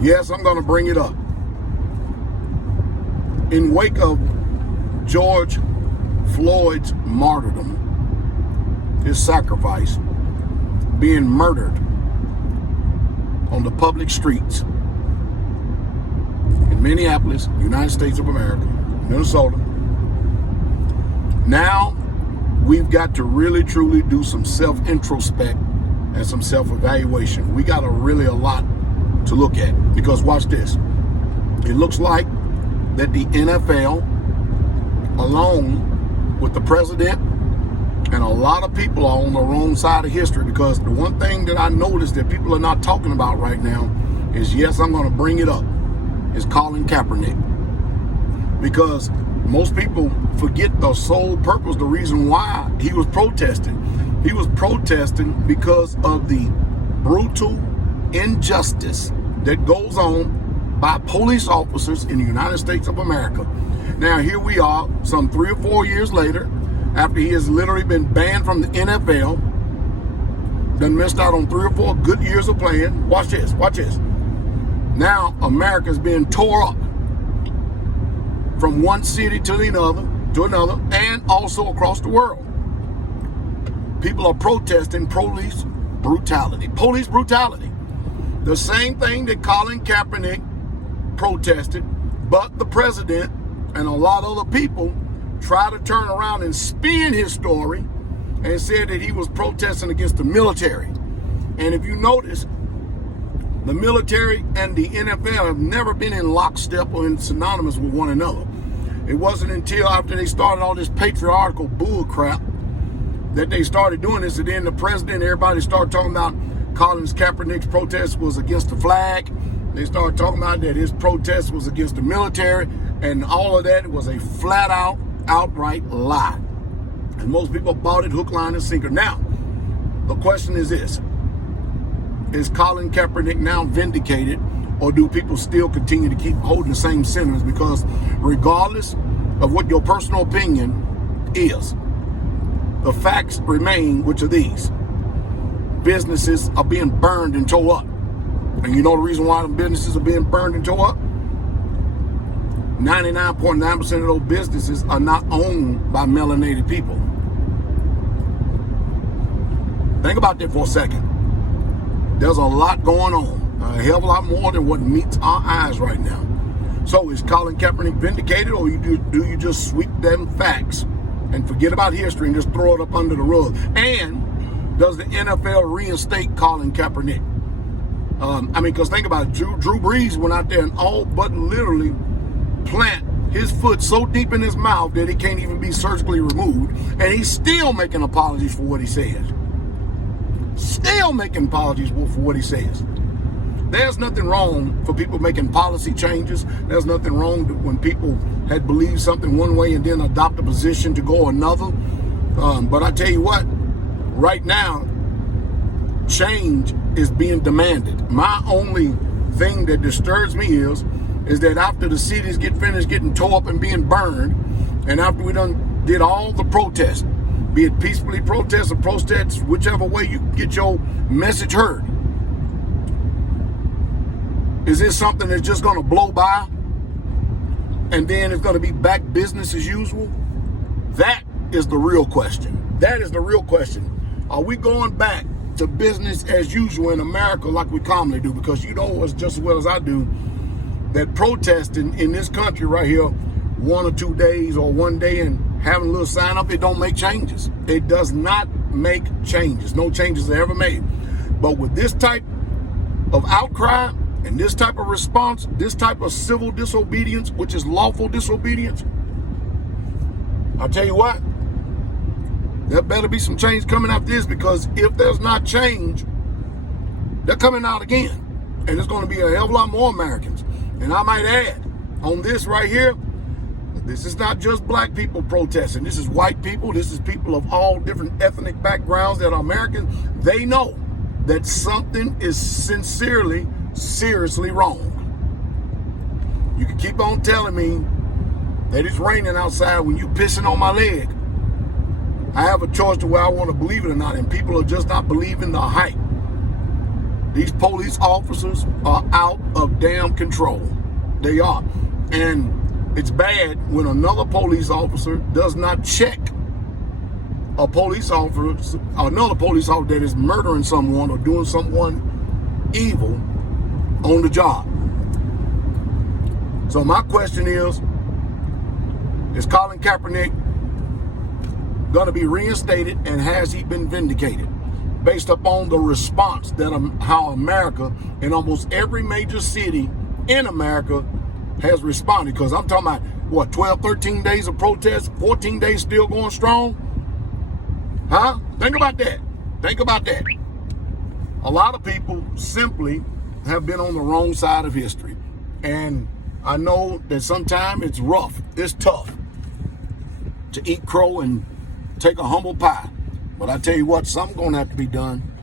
Yes, I'm going to bring it up. In wake of George Floyd's martyrdom, his sacrifice, being murdered on the public streets in Minneapolis, United States of America, Minnesota. Now we've got to really truly do some self-introspect and some self-evaluation. We got really a lot to look at, because watch this. It looks like that the NFL, along with the president and a lot of people, are on the wrong side of history, because the one thing that I noticed that people are not talking about right now is, yes, I'm going to bring it up, is Colin Kaepernick. Because most people forget the sole purpose, the reason why he was protesting. He was protesting because of the brutal injustice that goes on by police officers in the United States of America. Now, here we are, some 3 or 4 years later, after he has literally been banned from the NFL, done missed out on 3 or 4 good years of playing. Watch this, watch this. Now, America's being tore up from one city to another, and also across the world. People are protesting police brutality. Police brutality. The same thing that Colin Kaepernick protested, but the president and a lot of other people try to turn around and spin his story and said that he was protesting against the military. And if you notice, the military and the NFL have never been in lockstep or in synonymous with one another. It wasn't until after they started all this patriarchal bull crap that they started doing this, and then the president, everybody started talking about Colin Kaepernick's protest was against the flag. They started talking about that his protest was against the military, and all of that was a flat out, outright lie. And most people bought it hook, line, and sinker. Now, the question is this: is Colin Kaepernick now vindicated, or do people still continue to keep holding the same sentiments? Because regardless of what your personal opinion is, the facts remain, which are these. Businesses are being burned and tore up. And you know the reason why the businesses are being burned and tore up? 99.9% of those businesses are not owned by melanated people. Think about that for a second. There's a lot going on, a hell of a lot more than what meets our eyes right now. So is Colin Kaepernick vindicated, or do you just sweep them facts and forget about history and just throw it up under the rug? And does the NFL reinstate Colin Kaepernick? Because think about it. Drew Brees went out there and all but literally plant his foot so deep in his mouth that it can't even be surgically removed, and he's still making apologies for what he says. Still making apologies for what he says. There's nothing wrong for people making policy changes. There's nothing wrong when people had believed something one way and then adopt a position to go another. But I tell you what, right now, change is being demanded. My only thing that disturbs me is that after the cities get finished getting tore up and being burned, and after we done did all the protests, be it peacefully protests or protests, whichever way you get your message heard, is this something that's just going to blow by and then it's going to be back business as usual? That is the real question. That is the real question. Are we going back to business as usual in America like we commonly do? Because you know as just as well as I do that protesting in this country right here 1 or 2 days or one day and having a little sign up, it don't make changes. It does not make changes. No changes are ever made. But with this type of outcry and this type of response, this type of civil disobedience, which is lawful disobedience, I'll tell you what, there better be some change coming after this, because if there's not change, they're coming out again. And there's going to be a hell of a lot more Americans. And I might add, on this right here, this is not just black people protesting. This is white people. This is people of all different ethnic backgrounds that are Americans. They know that something is sincerely, seriously wrong. You can keep on telling me that it's raining outside when you pissing on my leg. I have a choice to where I want to believe it or not, and people are just not believing the hype. These police officers are out of damn control. They are. And it's bad when another police officer does not check a police officer, another police officer that is murdering someone or doing someone evil on the job. So my question is Colin Kaepernick going to be reinstated, and has he been vindicated? Based upon the response that how America in almost every major city in America has responded. Because I'm talking about, what, 12, 13 days of protest, 14 days still going strong? Huh? Think about that. Think about that. A lot of people simply have been on the wrong side of history. And I know that sometimes it's rough, it's tough to eat crow and take a humble pie. But I tell you what, something's going to have to be done.